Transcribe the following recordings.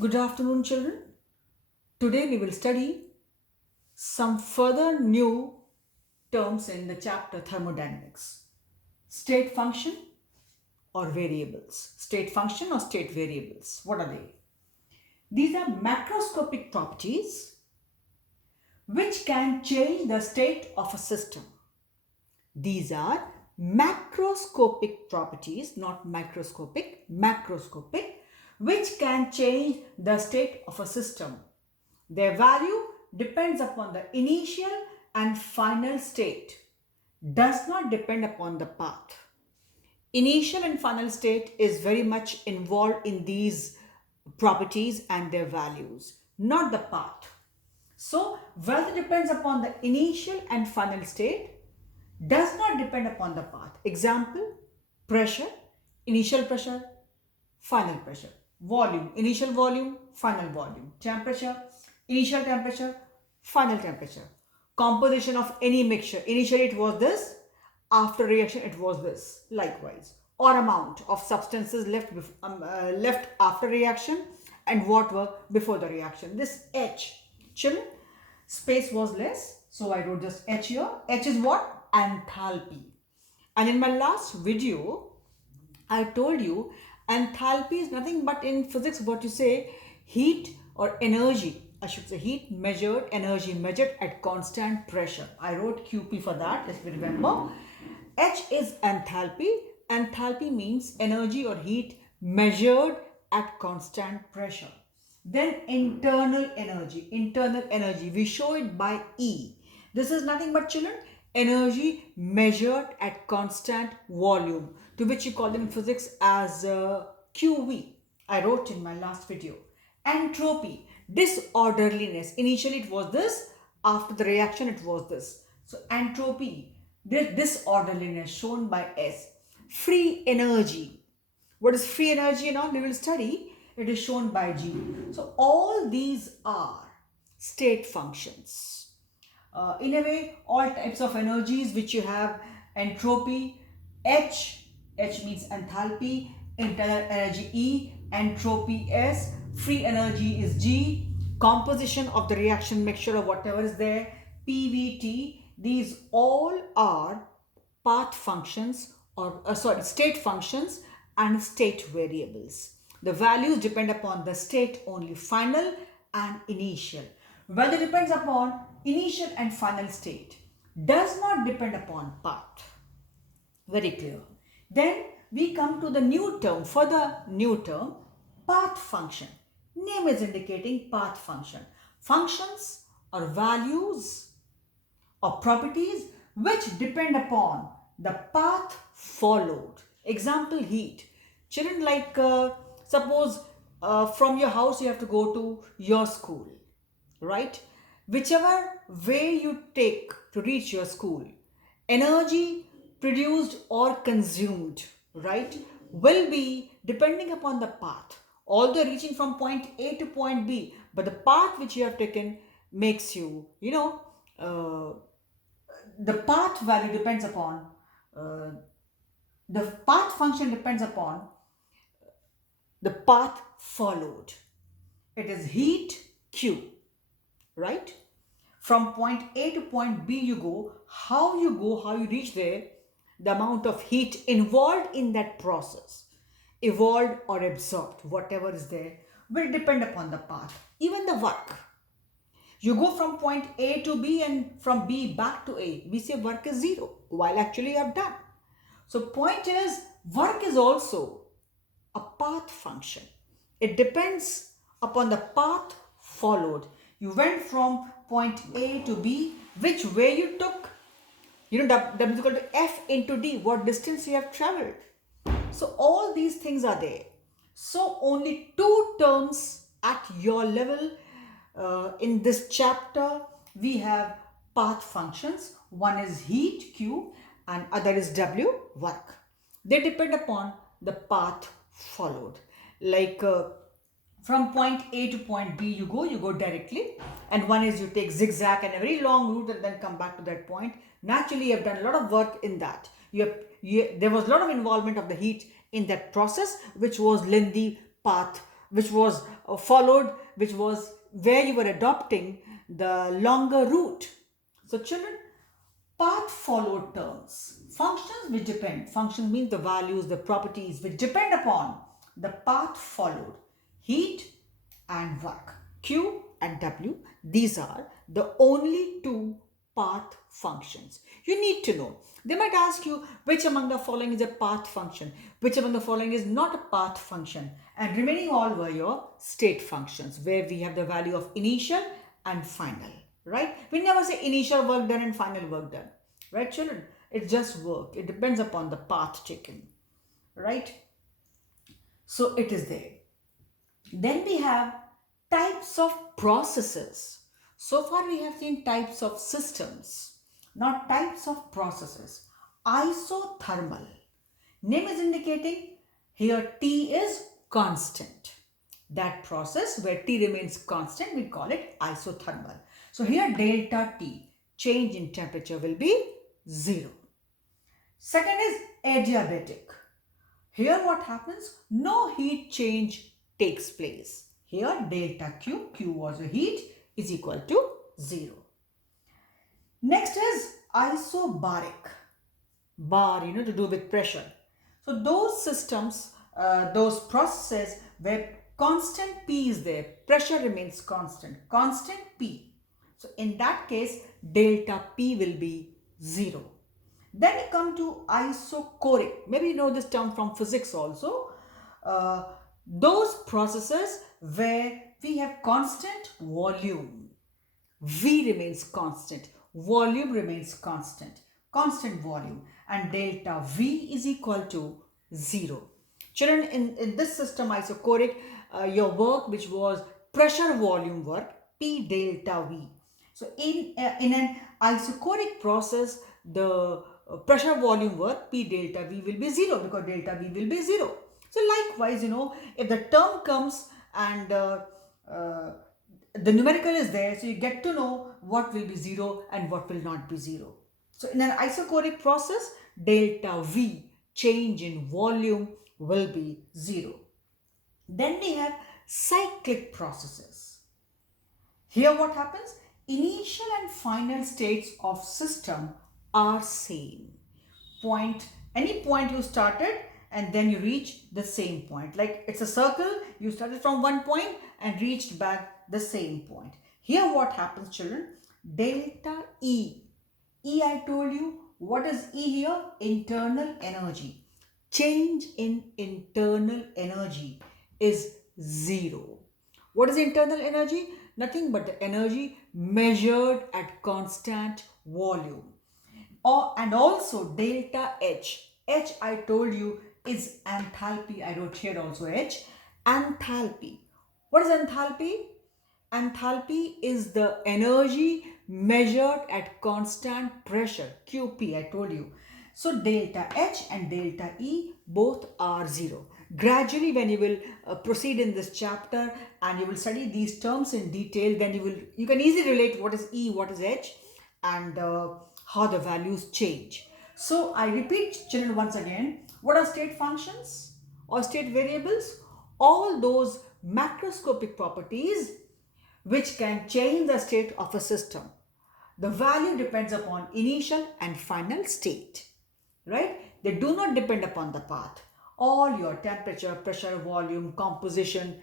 Good afternoon, children. Today we will study some further new terms in the chapter thermodynamics. State function or variables. State function or state variables. What are they? These are macroscopic properties which can change the state of a system. These are macroscopic properties, not microscopic, macroscopic, which can change the state of a system. Their value depends upon the initial and final state, does not depend upon the path. Initial and final state is very much involved in these properties and their values, not the path. So, whether depends upon the initial and final state, does not depend upon the path. Example, pressure, initial pressure, final pressure. Volume, initial volume, final volume. Temperature, initial temperature, final temperature. Composition of any mixture. Initially it was this, after reaction it was this. Likewise. Or amount of substances left after reaction and what were before the reaction. This H. Children, space was less, so I wrote just H here. H is what? Enthalpy. And in my last video, I told you enthalpy is nothing but in physics what you say heat or energy. I should say heat measured, energy measured at constant pressure. I wrote QP for that, if you remember. H is enthalpy. Enthalpy means energy or heat measured at constant pressure. Then internal energy, we show it by E. This is nothing but, children, energy measured at constant volume, to which you call them in physics as QV. I wrote in my last video. Entropy, disorderliness. Initially it was this, after the reaction it was this. So entropy, this disorderliness shown by S. Free energy. What is free energy and all we will study. It is shown by G. So all these are state functions. In a way, all types of energies which you have entropy, H means enthalpy, internal energy E, entropy S, free energy is G, composition of the reaction mixture or whatever is there, PVT. These all are path functions or state functions and state variables. The values depend upon the state only, final and initial. Whether depends upon initial and final state, does not depend upon path. Very clear. Then we come to the new term, further new term, path function. Name is indicating path function. Functions or values or properties which depend upon the path followed. Example, heat. Children, like suppose from your house you have to go to your school, right? Whichever way you take to reach your school, energy produced or consumed, right, will be depending upon the path. Although reaching from point A to point B, but the path which you have taken makes you, the path value depends upon, the path function depends upon the path followed. It is heat Q, right? From point A to point B you go, how you reach there, the amount of heat involved in that process, evolved or absorbed, whatever is there, will depend upon the path. Even the work. You go from point A to B and from B back to A. We say work is zero, while actually you have done. So point is, work is also a path function. It depends upon the path followed. You went from point A to B, which way you took. W is equal to F into D, what distance you have traveled. So all these things are there. So only two terms at your level in this chapter we have path functions. One is heat Q and other is W, work. They depend upon the path followed. Like from point A to point B you go directly, and one is you take zigzag and a very long route and then come back to that point. Naturally you have done a lot of work in that. There was a lot of involvement of the heat in that process, which was lengthy path which was followed, which was where you were adopting the longer route. So children, path followed terms, functions which depend, functions means the values, the properties which depend upon the path followed, heat and work, Q and W, these are the only two path functions. You need to know. They might ask you which among the following is a path function, which among the following is not a path function, and remaining all were your state functions where we have the value of initial and final, right? We never say initial work done and final work done, right children? It's just work. It depends upon the path taken, right? So it is there. Then we have types of processes. So far we have seen types of systems. Now types of processes. Isothermal. Name is indicating here T is constant. That process where T remains constant, we call it isothermal. So here delta T, change in temperature will be 0. Second is adiabatic. Here what happens? No heat change takes place. Here delta Q, Q was a heat, is equal to 0. Next is isobaric. Bar, to do with pressure. So those systems, those processes where constant P is there, pressure remains constant P. So in that case, delta P will be 0. Then we come to isochoric. Maybe you know this term from physics also. Those processes where we have constant volume. V remains constant. Volume remains constant. Constant volume. And delta V is equal to 0. Children, in this system isochoric, your work which was pressure volume work, P delta V. So in an isochoric process, the pressure volume work P delta V will be 0 because delta V will be 0. So likewise, if the term comes and the numerical is there, so you get to know what will be 0 and what will not be 0. So in an isochoric process, delta V, change in volume, will be 0. Then we have cyclic processes. Here what happens? Initial and final states of system are same. Any point you started and then you reach the same point. Like it's a circle, you started from one point and reached back the same point. Here what happens children? Delta E. E I told you, what is E here? Internal energy. Change in internal energy is 0. What is internal energy? Nothing but the energy measured at constant volume. And also delta H. H I told you is enthalpy. I wrote here also H. Enthalpy. What is enthalpy? Enthalpy is the energy measured at constant pressure. QP I told you. So delta H and delta E both are 0. Gradually when you will proceed in this chapter and you will study these terms in detail, then you can easily relate what is E, what is H, and how the values change. So I repeat children once again, what are state functions or state variables? All those macroscopic properties which can change the state of a system. The value depends upon initial and final state, right? They do not depend upon the path. All your temperature, pressure, volume, composition,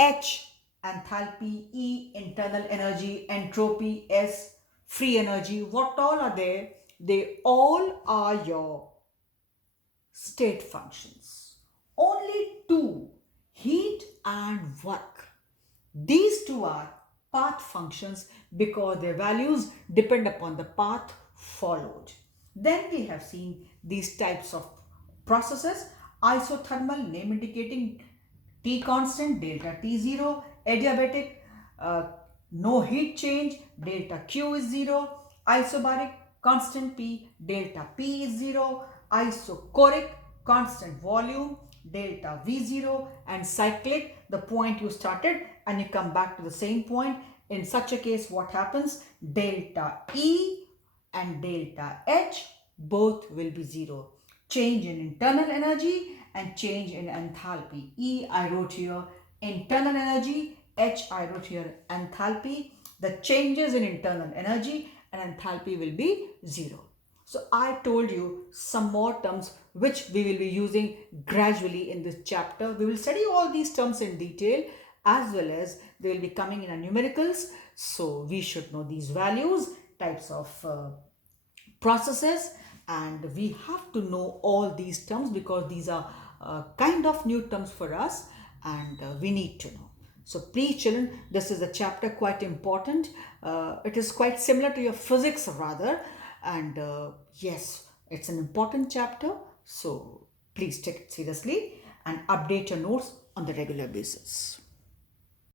H, enthalpy, E, internal energy, entropy, S, free energy, what all are there? They all are your state functions. Only two, heat and work. These two are path functions because their values depend upon the path followed. Then we have seen these types of processes. Isothermal, name indicating T constant, delta T0. Adiabatic, no heat change, delta Q is 0. Isobaric, constant P, delta P is 0. Isochoric, constant volume, delta V0. And cyclic, the point you started and you come back to the same point. In such a case, what happens? Delta E and delta H both will be 0. Change in internal energy and change in enthalpy. E I wrote here internal energy, H I wrote here enthalpy, the changes in internal energy, and enthalpy will be 0. So I told you some more terms which we will be using gradually in this chapter. We will study all these terms in detail, as well as they will be coming in our numericals. So we should know these values, types of processes, and we have to know all these terms because these are kind of new terms for us, and we need to know. So please children, this is a chapter quite important. It is quite similar to your physics rather, and yes, it's an important chapter. So please take it seriously and update your notes on the regular basis.